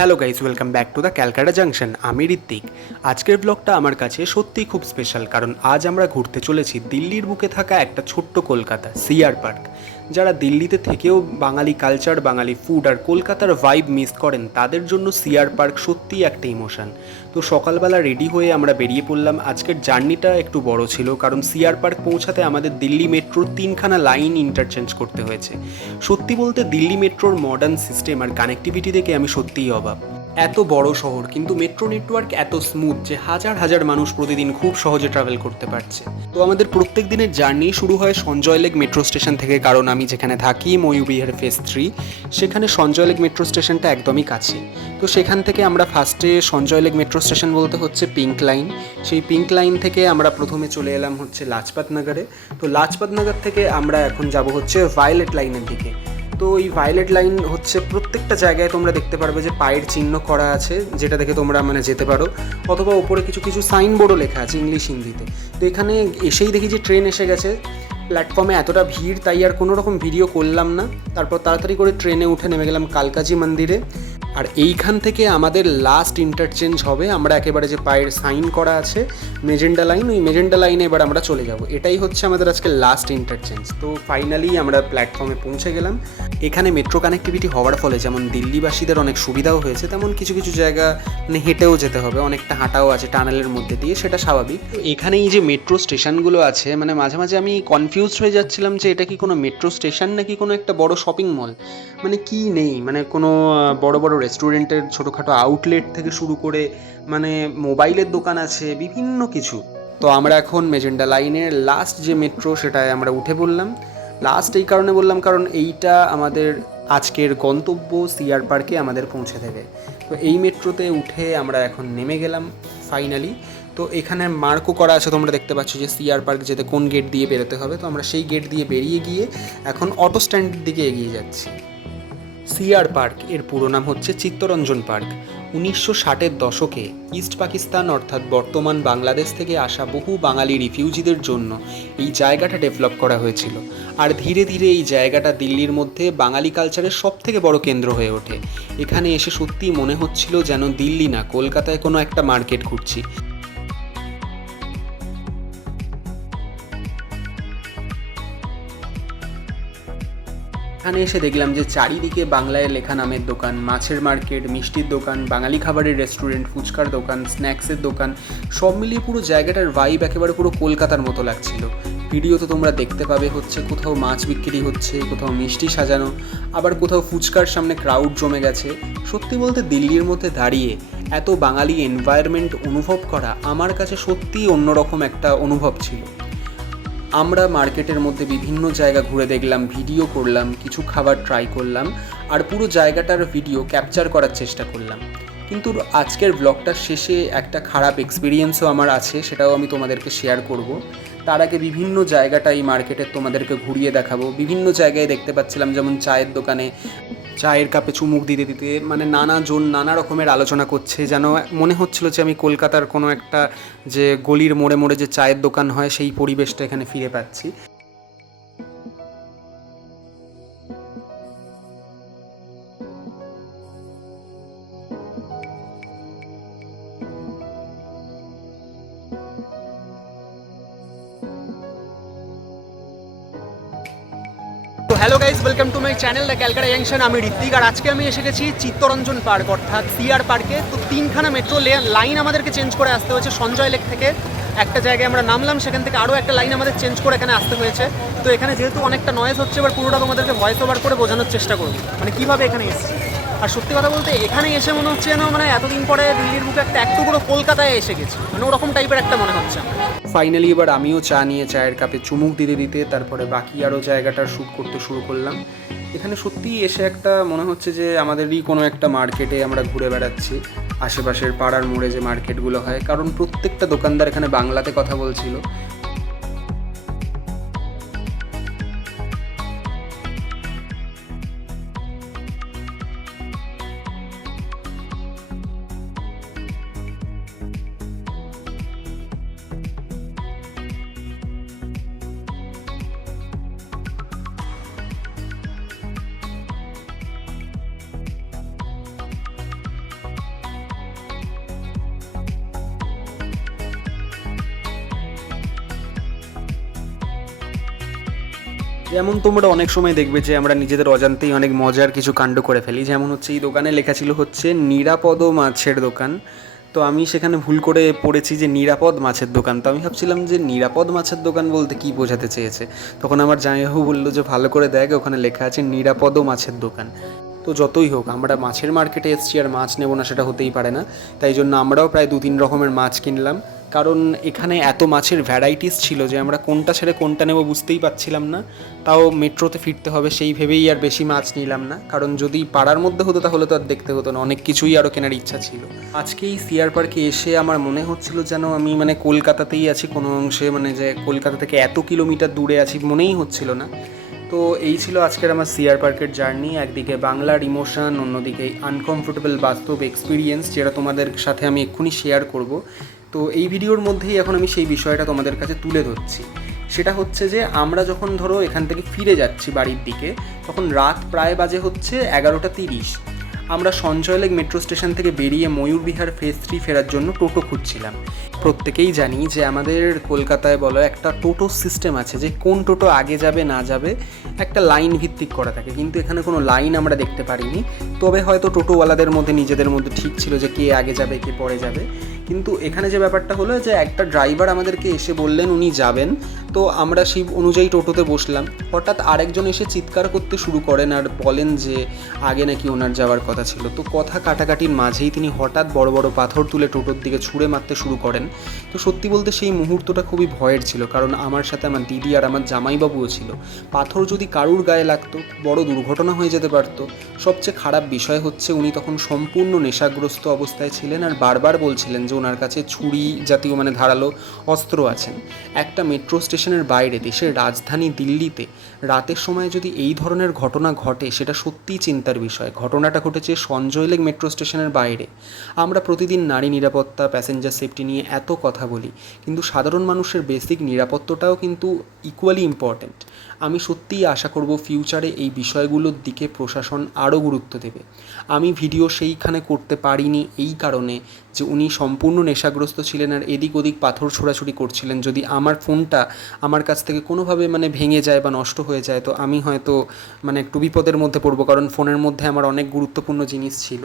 Hello guys, welcome back to the Calcutta junction. আমি ঋত্বিক। আজকের ব্লগটা আমার কাছে সত্যিই খুব স্পেশাল, কারণ আজ আমরা ঘুরতে চলেছি দিল্লির বুকে থাকা একটা ছোট্ট কলকাতা, সিআর পার্ক। যারা দিল্লিতে থেকেও বাঙালি কালচার, বাঙালি ফুড আর কলকাতার ভাইব মিস করেন, তাদের জন্য সিআর পার্ক সত্যিই একটা ইমোশন। তো সকালবেলা রেডি হয়ে আমরা বেরিয়ে পড়লাম। আজকের জার্নিটা একটু বড় ছিল, কারণ সিআর পার্ক পৌঁছাতে আমাদের দিল্লি মেট্রোর 3খানা লাইন ইন্টারচেঞ্জ করতে হয়েছে। সত্যি বলতে দিল্লি মেট্রোর মডার্ন সিস্টেম আর কানেক্টিভিটি দেখে আমি সত্যিই অবাক। এত বড় শহর, কিন্তু মেট্রো নেটওয়ার্ক এত স্মুথ যে হাজার হাজার মানুষ প্রতিদিন খুব সহজে ট্রাভেল করতে পারছে। তো আমাদের প্রত্যেক দিনের জার্নি শুরু হয় সঞ্জয় লেক মেট্রো স্টেশন থেকে, কারণ আমি যেখানে থাকি ময়ূরবিহার ফেজ 3, সেখানে সঞ্জয় লেক মেট্রো স্টেশনটা একদমই কাছে। তো সেখান থেকে আমরা ফার্স্টে সঞ্জয় লেক মেট্রো স্টেশন বলতে হচ্ছে পিঙ্ক লাইন। সেই পিঙ্ক লাইন থেকে আমরা প্রথমে চলে এলাম হচ্ছে লাজপাত নগরে। তো লাজপাত নগর থেকে আমরা এখন যাব হচ্ছে ভায়োলেট লাইনের দিকে। তো এই ভায়োলেট লাইন হচ্ছে প্রত্যেকটা জায়গায় তোমরা দেখতে পারবে যে পায়ের চিহ্ন করা আছে, যেটা দেখে তোমরা যেতে পারো, অথবা ওপরে কিছু কিছু সাইনবোর্ডও লেখা আছে ইংলিশ হিন্দিতে। তো এখানে এসেই দেখি যে ট্রেন এসে গেছে। প্ল্যাটফর্মে এতটা ভিড়, তাই আর কোনো রকম ভিডিও করলাম না। তারপর তাড়াতাড়ি করে ট্রেনে উঠে নেমে গেলাম কালকাজি মন্দিরে। আর এইখান থেকে আমাদের লাস্ট ইন্টারচেঞ্জ হবে। আমরা একেবারে যে পায়ের সাইন করা আছে মেজেন্ডা লাইন, ওই মেজেন্ডা লাইনে এবার আমরা চলে যাব। এটাই হচ্ছে আমাদের আজকে লাস্ট ইন্টারচেঞ্জ। তো ফাইনালি আমরা প্ল্যাটফর্মে পৌঁছে গেলাম। এখানে মেট্রো কানেক্টিভিটি হওয়ার ফলে যেমন দিল্লিবাসীদের অনেক সুবিধাও হয়েছে, তেমন কিছু কিছু জায়গা হেঁটেও যেতে হবে, অনেকটা হাঁটাও আছে টানেলের মধ্যে দিয়ে, সেটা স্বাভাবিক। এখানে এই যে মেট্রো স্টেশনগুলো আছে, মাঝে মাঝে আমি কনফিউজড হয়ে যাচ্ছিলাম যে এটা কি কোনো মেট্রো স্টেশন নাকি কোনো একটা বড় শপিং মল। কি নেই, কোনো বড় বড় রেস্টুরেন্টের ছোটোখাটো আউটলেট থেকে শুরু করে মোবাইলের দোকান আছে, বিভিন্ন কিছু। তো আমরা এখন মেজেন্ডা লাইনের লাস্ট যে মেট্রো সেটায় আমরা উঠে পড়লাম। লাস্ট এই কারণে বললাম কারণ এইটা আমাদের আজকের গন্তব্য সিআর পার্কে আমাদের পৌঁছে দেবে। তো এই মেট্রোতে উঠে আমরা এখন নেমে গেলাম ফাইনালি। তো এখানে মার্কও করা আছে, তোমরা দেখতে পাচ্ছ যে সিআর পার্ক যেতে কোন গেট দিয়ে বেরোতে হবে। তো আমরা সেই গেট দিয়ে বেরিয়ে গিয়ে এখন অটো স্ট্যান্ডের দিকে এগিয়ে যাচ্ছি। সিআর পার্ক এর পুরো নাম হচ্ছে চিত্তরঞ্জন পার্ক। 1960-এর দশকে ইস্ট পাকিস্তান অর্থাৎ বর্তমান বাংলাদেশ থেকে আসা বহু বাঙালি রিফিউজিদের জন্য এই জায়গাটা ডেভেলপ করা হয়েছিল। আর ধীরে ধীরে এই জায়গাটা দিল্লির মধ্যে বাঙালি কালচারের সবথেকে বড় কেন্দ্র হয়ে ওঠে। এখানে এসে সত্যিই মনে হচ্ছিল যেন দিল্লি না, কলকাতায় কোনো একটা মার্কেট ঘুরছি। এখানে এসে দেখলাম যে চারিদিকে বাংলায় লেখা নামের দোকান, মাছের মার্কেট, মিষ্টির দোকান, বাঙালি খাবারের রেস্টুরেন্ট, ফুচকার দোকান, স্ন্যাক্সের দোকান, সব মিলিয়ে পুরো জায়গাটার ভাইব একেবারে পুরো কলকাতার মতো লাগছিল। ভিডিওতে তোমরা দেখতে পাবে হচ্ছে কোথাও মাছ বিক্রি হচ্ছে, কোথাও মিষ্টি সাজানো, আবার কোথাও ফুচকার সামনে ক্রাউড জমে গেছে। সত্যি বলতে দিল্লির মধ্যে দাঁড়িয়ে এত বাঙালি এনভায়রনমেন্ট অনুভব করা আমার কাছে সত্যিই অন্যরকম একটা অনুভব ছিল। আমরা মার্কেটের মধ্যে বিভিন্ন জায়গা ঘুরে দেখলাম, ভিডিও করলাম, কিছু খাবার ট্রাই করলাম, আর পুরো জায়গাটার ভিডিও ক্যাপচার করার চেষ্টা করলাম। কিন্তু আজকের ব্লগটার শেষে একটা খারাপ এক্সপিরিয়েন্সও আমার আছে, সেটাও আমি তোমাদেরকে শেয়ার করব। তার আগে বিভিন্ন জায়গাটা এই মার্কেটের তোমাদেরকে ঘুরিয়ে দেখাবো। বিভিন্ন জায়গায় দেখতে পাচ্ছিলাম যেমন চায়ের দোকানে চায়ের কাপে চুমুক দিতে দিতে নানাজন নানা রকমের আলোচনা করছে, যেন মনে হচ্ছিল যে আমি কলকাতার কোনো একটা যে গলির মোড়ে মোড়ে যে চায়ের দোকান হয় সেই পরিবেশটা এখানে ফিরে পাচ্ছি। তো hello guys, welcome to my channel the Calcutta junction. আমি ঋত্বিক, আর আজকে আমি এসে গেছি চিত্তরঞ্জন পার্ক অর্থাৎ সিআর পার্কে। তো 3খানা মেট্রো লাইন আমাদেরকে চেঞ্জ করে আসতে হয়েছে। সঞ্জয় লেক থেকে একটা জায়গায় আমরা নামলাম, সেখান থেকে আরও একটা লাইন আমাদের চেঞ্জ করে এখানে আসতে হয়েছে। তো এখানে যেহেতু অনেকটা নয়েজ হচ্ছে, এবার পুরোটা তোমাদেরকে ভয়েস ওভার করে বোঝানোর চেষ্টা করবো কীভাবে এখানে এসেছি। আর সত্যি কথা বলতে এখানে এসে মনে হচ্ছে যেন এতদিন পরে দিল্লির বুকে একটু পুরো কলকাতায় এসে গেছি, ওরকম টাইপের একটা মনে হচ্ছে। ফাইনালি এবার আমিও চা নিয়ে চায়ের কাপে চুমুক দিতে দিতে তারপরে বাকি আরও জায়গাটার শ্যুট করতে শুরু করলাম। এখানে সত্যিই এসে একটা মনে হচ্ছে যে আমাদেরই কোনো একটা মার্কেটে আমরা ঘুরে বেড়াচ্ছি, আশেপাশের পাড়ার মোড়ে যে মার্কেটগুলো হয়, কারণ প্রত্যেকটা দোকানদার এখানে বাংলাতে কথা বলছিল। যেমন তোমরা অনেক সময় দেখবে যে আমরা নিজেদের অজান্তেই অনেক মজার কিছু কাণ্ড করে ফেলি, যেমন হচ্ছে এই দোকানে লেখা ছিল হচ্ছে নিরাপদ মাছের দোকান। তো আমি সেখানে ভুল করে পড়েছি যে নিরাপদ মাছের দোকান। তো আমি ভাবছিলাম যে নিরাপদ মাছের দোকান বলতে কী বোঝাতে চেয়েছে। তখন আমার জামাইবাবু বললো যে ভালো করে দেখ, ওখানে লেখা আছে নিরাপদ মাছের দোকান। তো যতই হোক, আমরা মাছের মার্কেটে এসেছি আর মাছ নেব না সেটা হতেই পারে না। তাই জন্য আমরাও প্রায় 2-3 রকমের মাছ কিনলাম, কারণ এখানে এত মাছের ভ্যারাইটিস ছিল যে আমরা কোনটা ছেড়ে কোনটা নেব বুঝতেই পারছিলাম না। তাও মেট্রোতে ফিরতে হবে সেই ভেবেই আর বেশি মাছ নিলাম না, কারণ যদি পাড়ার মধ্যে হতো তাহলে তো আর দেখতে হতো না, অনেক কিছুই আরও কেনার ইচ্ছা ছিল। আজকে এই সিআর পার্কে এসে আমার মনে হচ্ছিল যেন আমি মানে কলকাতাতেই আছি কোনো অংশে, মানে যে কলকাতা থেকে এত কিলোমিটার দূরে আছি মনেই হচ্ছিল না। তো এই ছিল আজকের আমার সিআর পার্কের জার্নি। একদিকে বাংলার ইমোশন, অন্যদিকে আনকমফোর্টেবল বাস্তব এক্সপিরিয়েন্স, যেটা তোমাদের সাথে আমি এক্ষুনি শেয়ার করব। তো এই ভিডিওর মধ্যেই এখন আমি সেই বিষয়টা তোমাদের কাছে তুলে ধরছি। সেটা হচ্ছে যে আমরা যখন ধরো এখান থেকে ফিরে যাচ্ছি বাড়ির দিকে, তখন রাত প্রায় বাজে হচ্ছে 11:30। আমরা সঞ্চয়লেক মেট্রো স্টেশন থেকে বেরিয়ে ময়ূরবিহার ফেজ 3 ফেরার জন্য টোটো খুঁজছিলাম। প্রত্যেকেই জানি যে আমাদের কলকাতায় বলো একটা টোটো সিস্টেম আছে, যে কোন টোটো আগে যাবে না যাবে একটা লাইন ভিত্তিক করা থাকে, কিন্তু এখানে কোনো লাইন আমরা দেখতে পারিনি। তবে হয়তো টোটোওয়ালাদের মধ্যে নিজেদের মধ্যে ঠিক ছিল যে কে আগে যাবে কে পরে যাবে। কিন্তু এখানে যে ব্যাপারটা হলো যে একটা ড্রাইভার আমাদেরকে এসে বললেন উনি যাবেন, তো আমরা সেই অনুযায়ী টোটোতে বসলাম। হঠাৎ আরেকজন এসে চিৎকার করতে শুরু করেন আর বলেন যে আগে নাকি ওনার যাওয়ার কথা ছিল। তো কথা কাটাকাটির মাঝেই তিনি হঠাৎ বড় বড় পাথর তুলে টোটোর দিকে ছুঁড়ে মারতে শুরু করেন। তো সত্যি বলতে সেই মুহূর্তটা খুবই ভয়ের ছিল, কারণ আমার সাথে আমার দিদি আর আমার জামাইবাবুও ছিল। পাথর যদি কারুর গায়ে লাগতো বড় দুর্ঘটনা হয়ে যেতে পারতো। সবচেয়ে খারাপ বিষয় হচ্ছে উনি তখন সম্পূর্ণ নেশাগ্রস্ত অবস্থায় ছিলেন আর বারবার বলছিলেন যে ওনার কাছে ছুরি জাতীয় মানে ধারালো অস্ত্র আছেন। একটা মেট্রো স্টেশনের বাইরে দেশের রাজধানী দিল্লিতে রাতের সময় যদি এই ধরনের ঘটনা ঘটে সেটা সত্যিই চিন্তার বিষয়। ঘটনাটা ঘটেছে সঞ্জয়লেক মেট্রো স্টেশনের বাইরে। আমরা প্রতিদিন নারী নিরাপত্তা, প্যাসেঞ্জার সেফটি নিয়ে এত কথা বলি, কিন্তু সাধারণ মানুষের বেসিক নিরাপত্তাটাও কিন্তু ইকুয়ালি ইম্পর্ট্যান্ট। আমি সত্যিই আশা করব ফিউচারে এই বিষয়গুলোর দিকে প্রশাসন আরও গুরুত্ব দেবে। আমি ভিডিও সেইখানে করতে পারিনি এই কারণে যে উনি সম্পূর্ণ নেশাগ্রস্ত ছিলেন আর এদিক ওদিক পাথর ছোড়াছুড়ি করছিলেন। যদি আমার ফোনটা আমার কাছ থেকে কোনোভাবে মানে ভেঙে যায় বা নষ্ট হয়ে যায় তো আমি হয়তো মানে একটু বিপদের মধ্যে পড়বো, কারণ ফোনের মধ্যে আমার অনেক গুরুত্বপূর্ণ জিনিস ছিল।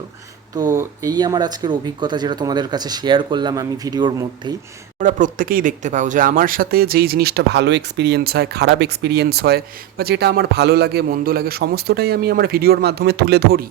তো এই আমার আজকের অভিজ্ঞতা, যেটা তোমাদের কাছে শেয়ার করলাম আমি ভিডিওর মধ্যেই। তোমরা প্রত্যেকেই দেখতে পাও যে আমার সাথে যেই জিনিসটা ভালো এক্সপিরিয়েন্স হয়, খারাপ এক্সপিরিয়েন্স হয়, বা যেটা আমার ভালো লাগে মন্দ লাগে সমস্তটাই আমি আমার ভিডিওর মাধ্যমে তুলে ধরি।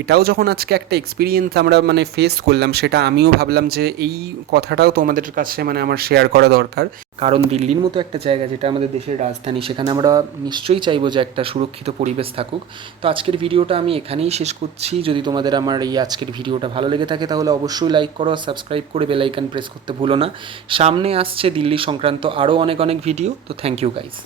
এটাও যখন আজকে একটা এক্সপিরিয়েন্স আমরা মানে ফেস করলাম, সেটা আমিও ভাবলাম যে এই কথাটাও তোমাদের কাছে মানে আমার শেয়ার করা দরকার। কারণ দিল্লির মতো একটা জায়গা যেটা আমাদের দেশের রাজধানী, সেখানে আমরা নিশ্চয়ই চাইবো যে একটা সুরক্ষিত পরিবেশ থাকুক। তো আজকের ভিডিওটা আমি এখানেই শেষ করছি। যদি তোমাদের আমার এই আজকের ভিডিওটা ভালো লেগে থাকে তাহলে অবশ্যই লাইক করো, সাবস্ক্রাইব করে বেল আইকন প্রেস করতে ভুলো না। সামনে আসছে দিল্লি সংক্রান্ত আরও অনেক অনেক ভিডিও। তো থ্যাংক ইউ গাইস।